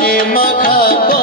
হাসি মাখা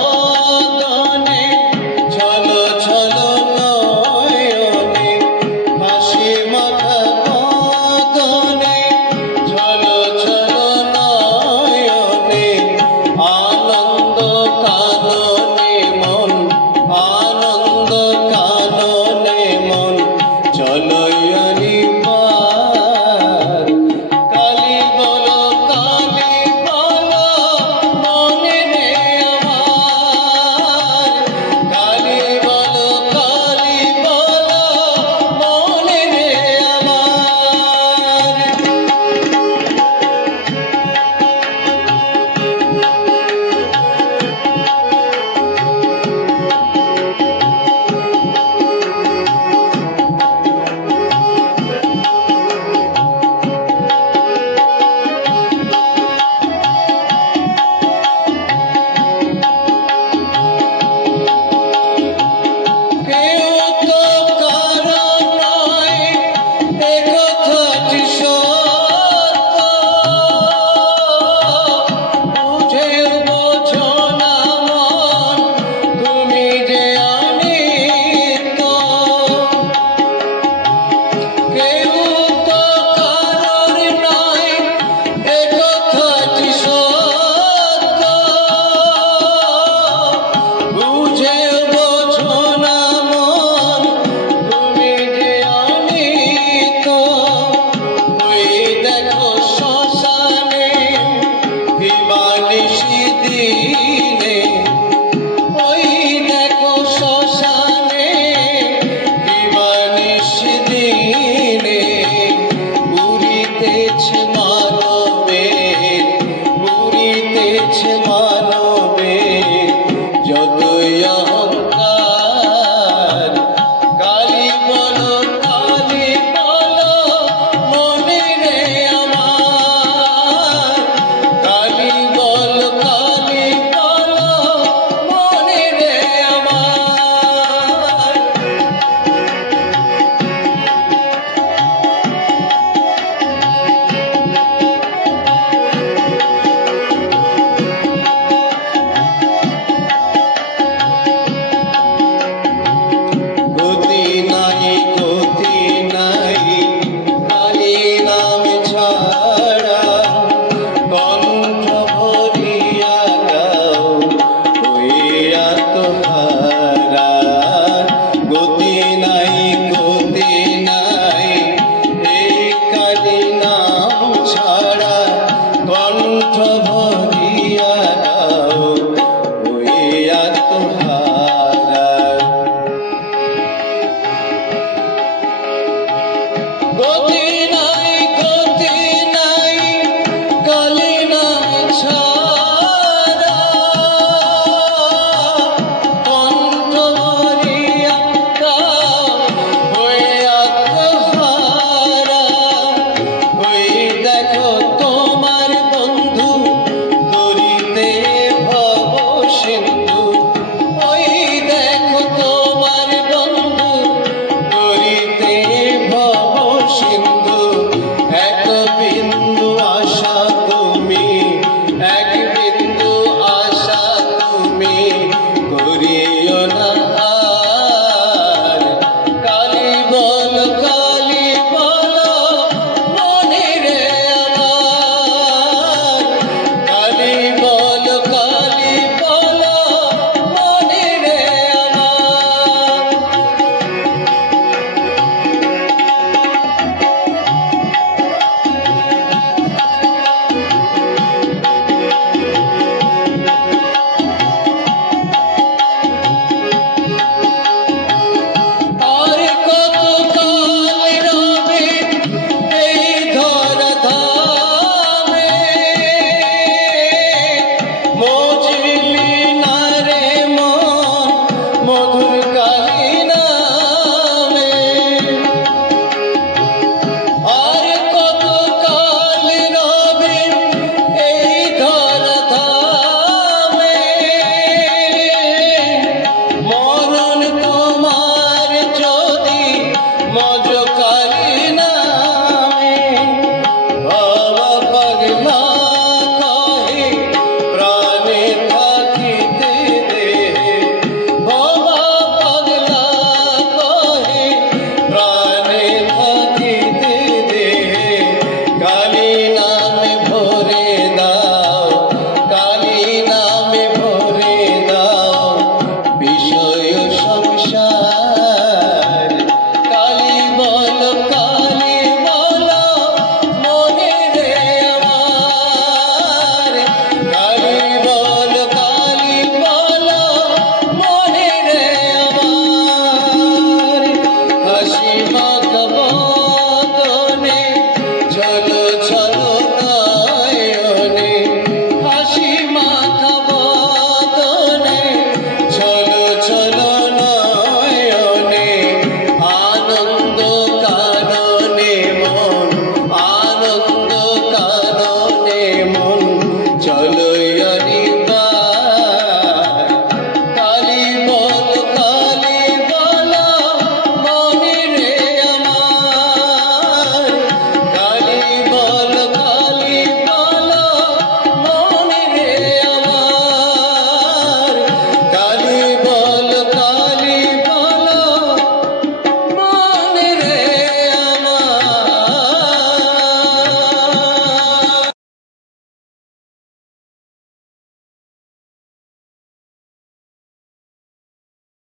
গেছে মান